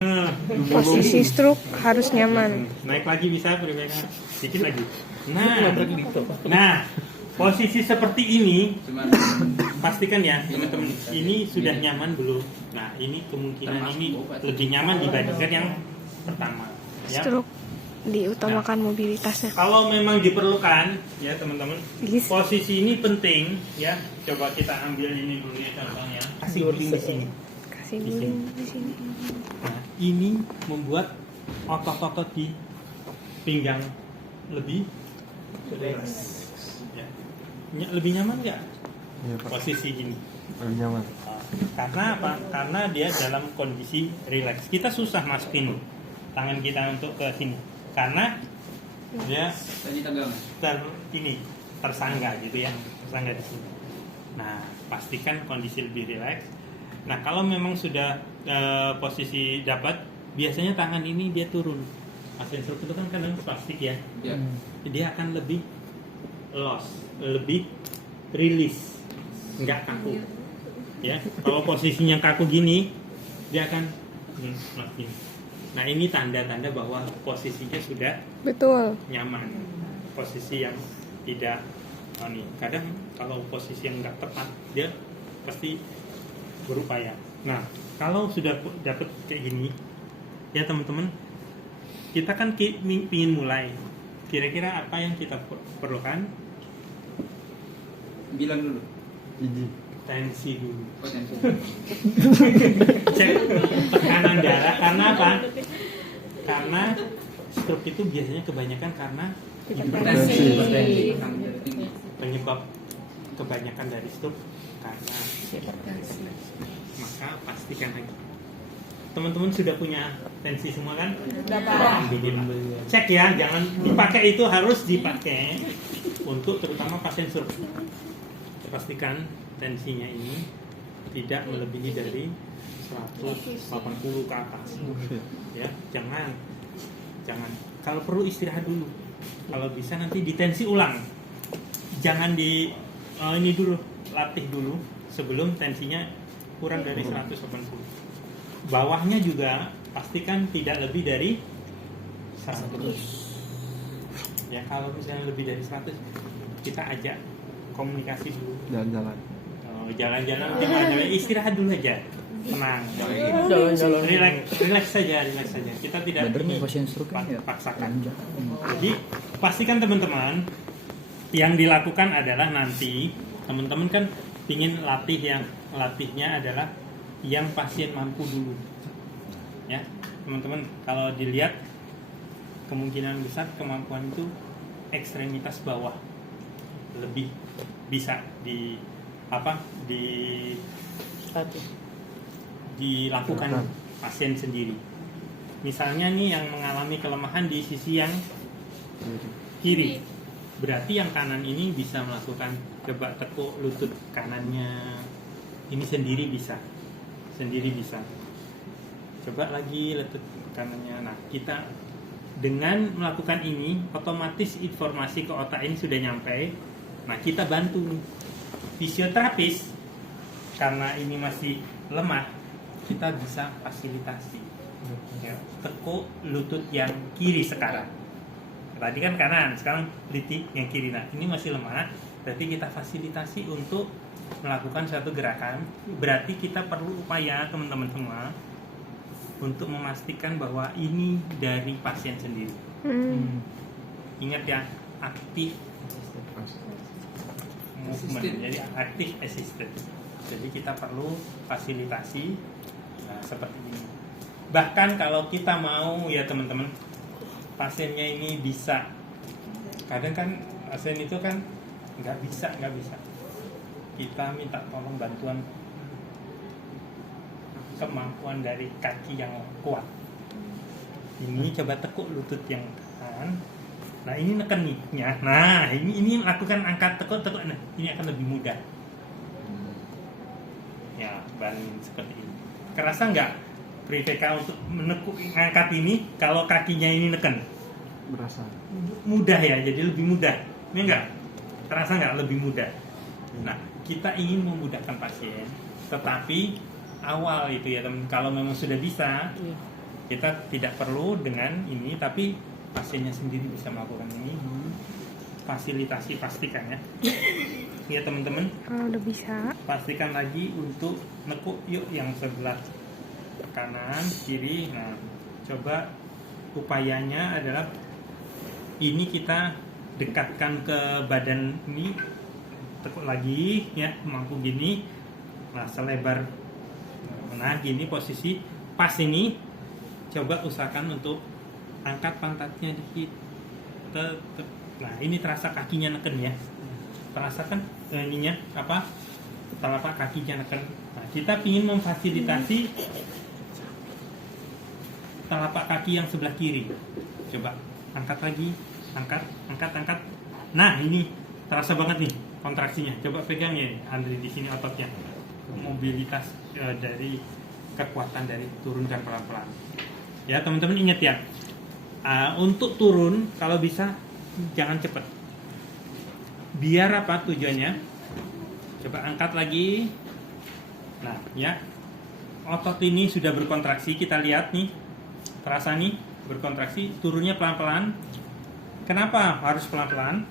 Posisi stroke harus nyaman. Naik lagi bisa, sedikit lagi. Nah, posisi seperti ini pastikan ya teman-teman, ini sudah nyaman belum? Nah, ini kemungkinan ini lebih nyaman dibandingkan yang pertama. Ya. Stroke diutamakan mobilitasnya. Kalau memang diperlukan, ya teman-teman, Yes. posisi ini penting, ya. Coba kita ambil ini dulu ya contohnya. Kasih wording di sini. Kasih guling di sini. Nah, ini membuat otot-otot di pinggang lebih rileks. Ya. Lebih nyaman nggak? Iya, Pak. Posisi ini. Lebih nyaman. Karena apa? Karena dia dalam kondisi rileks. Kita susah masukin tangan kita untuk ke sini. Karena dia tersangga gitu ya, tersangga di sini. Nah, pastikan kondisi lebih rileks. Nah, kalau memang sudah posisi dapat, biasanya tangan ini dia turun. Pasien stroke itu kan kadang plastik ya. Dia akan lebih loss, lebih release, nggak kaku. Ya, kalau posisinya kaku gini, dia akan makin. Nah, ini tanda-tanda bahwa posisinya sudah Betul. nyaman. Posisi yang tidak kadang kalau posisi yang nggak tepat, dia pasti berupaya. Nah, kalau sudah dapat kayak gini, ya teman-teman, kita kan ingin mulai. Kira-kira apa yang kita perlukan? Bilang dulu. Tensi dulu. Cek tekanan darah. Karena apa? Karena stroke itu biasanya kebanyakan karena Hipertensi. penyebab kebanyakan dari stroke karena maka pastikan lagi. Teman-teman sudah punya tensi semua kan? Alhamdulillah. Cek ya, jangan dipakai, itu harus dipakai untuk terutama pasien stroke. Pastikan tensinya ini tidak melebihi dari 180 ke atas. Ya, jangan. Kalau perlu istirahat dulu. Kalau bisa nanti ditensi ulang. Jangan ini dulu, latih dulu sebelum tensinya kurang dari 180. Bawahnya juga pastikan tidak lebih dari 100. Ya, kalau misalnya lebih dari 100, kita ajak komunikasi dulu. Jalan-jalan. Jalan-jalan, istirahat dulu aja, tenang, relax saja. Kita tidak paksakan. Jadi pastikan teman-teman yang dilakukan adalah nanti teman-teman kan ingin latihnya adalah yang pasien mampu dulu, ya teman-teman. Kalau dilihat kemungkinan besar kemampuan itu ekstremitas bawah lebih bisa dilakukan pasien sendiri. Misalnya nih yang mengalami kelemahan di sisi yang kiri, berarti yang kanan ini bisa melakukan coba tekuk lutut kanannya ini sendiri bisa. Coba lagi lutut kanannya. Nah, kita dengan melakukan ini otomatis informasi ke otak ini sudah nyampe. Nah, kita bantu nih fisioterapis, karena ini masih lemah, kita bisa fasilitasi. Ya, tekuk lutut yang kiri sekarang. Tadi kan kanan, sekarang litik yang kiri. Nah, ini masih lemah, berarti kita fasilitasi untuk melakukan suatu gerakan. Berarti kita perlu upaya teman-teman semua untuk memastikan bahwa ini dari pasien sendiri. Ingat ya, aktif movement, jadi active assisted. Jadi kita perlu fasilitasi seperti ini. Bahkan kalau kita mau ya teman-teman, pasiennya ini bisa. Kadang kan pasien itu kan nggak bisa. Kita minta tolong bantuan kemampuan dari kaki yang kuat. Ini coba tekuk lutut yang kanan. Nah, ini neken nih ya. Nah, ini lakukan angkat tekuk. Nah, ini akan lebih mudah. Ya, banding seperti ini. Kerasa nggak Priveka untuk menekuk angkat ini kalau kakinya ini neken? Berasa. Mudah ya, jadi lebih mudah. Ini enggak? Terasa nggak lebih mudah? Nah, kita ingin memudahkan pasien, tetapi awal itu ya teman, kalau memang sudah bisa Kita tidak perlu dengan ini, tapi pasiennya sendiri bisa melakukan ini. Fasilitasi pastikan ya. Ya teman-teman, Udah bisa. pastikan lagi untuk nekuk yuk yang sebelah kanan, kiri. Nah, coba upayanya adalah ini kita dekatkan ke badan ini, tekuk lagi ya, mampu gini. Nah, selebar. Nah, gini posisi pas ini. Coba usahakan untuk angkat pantatnya dikit. Nah, ini terasa kakinya neken ya. Terasakan ininya apa? Telapak kakinya neken. Nah, kita ingin memfasilitasi telapak kaki yang sebelah kiri. Coba angkat lagi, angkat. Nah, ini terasa banget nih kontraksinya. Coba pegang ya, Andri, di sini ototnya. Mobilitas dari kekuatan dari turunkan pelan-pelan. Ya, teman-teman ingat ya. Untuk turun kalau bisa jangan cepat. Biar apa tujuannya? Coba angkat lagi. Nah, ya. Otot ini sudah berkontraksi, kita lihat nih. Terasa nih berkontraksi, turunnya pelan-pelan. Kenapa harus pelan-pelan?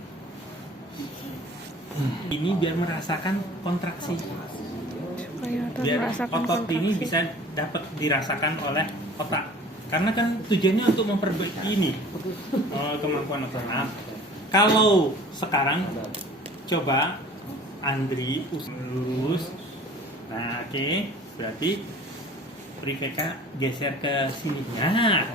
Ini biar merasakan kontraksi. Supaya otot Biar merasakan otot ini kontraksi. bisa dapat dirasakan oleh otak. Karena kan tujuannya untuk memperbaiki ini kemampuan otot. Nah, kalau sekarang coba Andri lurus. Nah, oke. Berarti Riveka geser ke sini. Nah,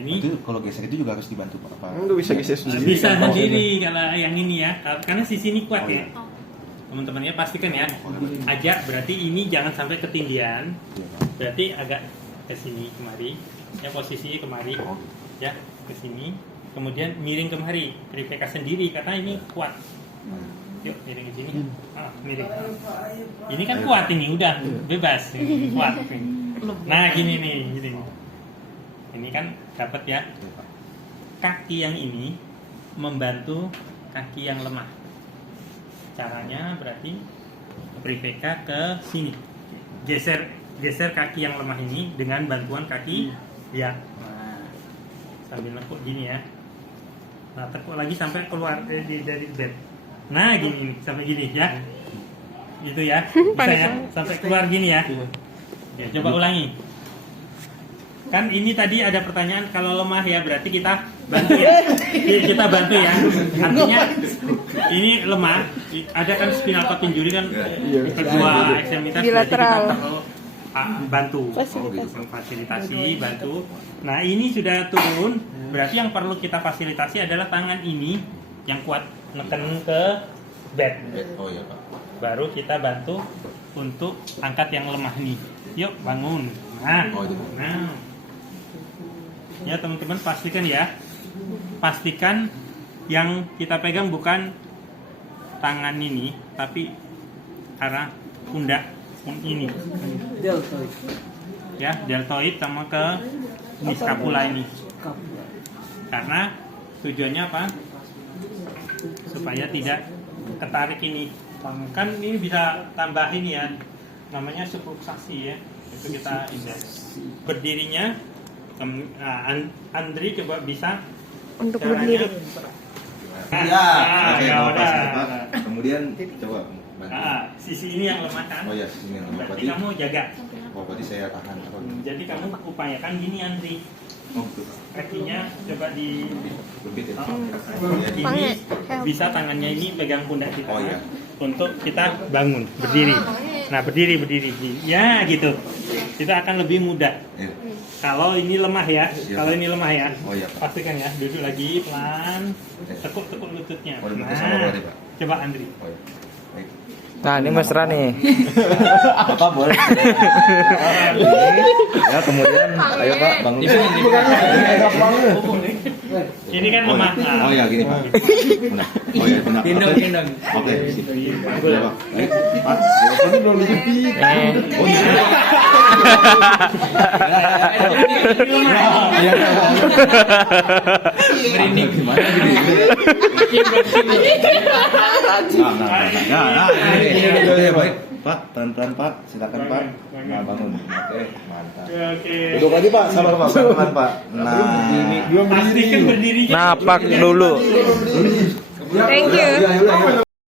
ini Itu kalau geser itu juga harus dibantu Pak, apa? Enggak bisa geser sendiri. bisa sendiri kalau yang ini ya. Karena sisi ini kuat ya. Teman-teman ya, pastikan ya. Ajak berarti ini jangan sampai ketindian. Berarti agak ke sini kemari. Ya, posisinya kemari. Ya, ke sini. Kemudian miring kemari. Riveka sendiri karena ini kuat. Yuk, miring ke sini. Miring. Ini kan kuat ini, udah bebas. Ini kuat. Nah, gini nih, gini. Ini kan dapat ya. Kaki yang ini membantu kaki yang lemah. Caranya berarti Riveka ke sini. Geser kaki yang lemah ini dengan bantuan kaki ya. Nah, sambil nekuk gini ya. Nah, tekuk lagi sampai keluar dari bed. Nah, gini sampai gini ya. Gitu ya. Bisa ya, sampai keluar gini ya. Ya, coba ulangi. Kan ini tadi ada pertanyaan kalau lemah ya, berarti kita bantu ya. Kita bantu ya. Artinya ini lemah, ada kan spinal cord injury kan kedua ekstremitas, berarti kita Bilateral. perlu bantu, fasilitasi, bantu. Nah, ini sudah turun, berarti yang perlu kita fasilitasi adalah tangan ini yang kuat neken ke bed. Oh iya Pak. Baru kita bantu untuk angkat yang lemah nih. Yuk bangun. Nah, nah. Ya teman-teman pastikan ya. Pastikan yang kita pegang bukan tangan ini, tapi arah pundak ini. Ya, deltoid sama ke ini scapula ini. Karena tujuannya apa? Supaya tidak ketarik ini. Kan ini bisa tambahin ya, namanya subluxasi ya. Itu kita berdirinya. Andri coba bisa Untuk caranya. berdiri. Ya, oke, Ya mau udah. pas Pak. Kemudian coba bantu. Sisi ini yang lemah kan. Oh ya, sini Berarti berarti. kamu jaga. Oh, berarti saya tahan apa? Jadi kamu upayakan gini Andri. Oh, betul. Kakinya coba di Lebih ya. ini bisa tangannya ini pegang pundak kita. Oh, iya. Untuk kita bangun, berdiri. Nah, berdiri. Ya, gitu. Kita akan lebih mudah. Iya. Kalau ini lemah ya, Iya. kalau ini lemah ya, Oh, iya, Pak. pastikan ya, duduk lagi pelan, tekuk lututnya. Oh, lututnya sama berarti, Pak. Coba Andri. Oh iya. Baik. Nah, ini mesra nih. Apa boleh? Ya, kemudian ayo Pak bangun. Ini kan lemah. Oh ya gini Pak. Benar. Oh ya benar. Gendong. Oke, sip. Boleh Pak. Baik. Pak, ini belum dijepit. Oh iya. Iya. Merinding gimana gini? Nah, ini. Oke, baik. Pak, pelan-pelan Pak, silakan Pak. Nah, bangun. Oke, mantap. Oke. Duduk lagi Pak, sabar Pak, pelan-pelan Pak. Nah, Pastikan berdirinya. Napak dulu. Thank you.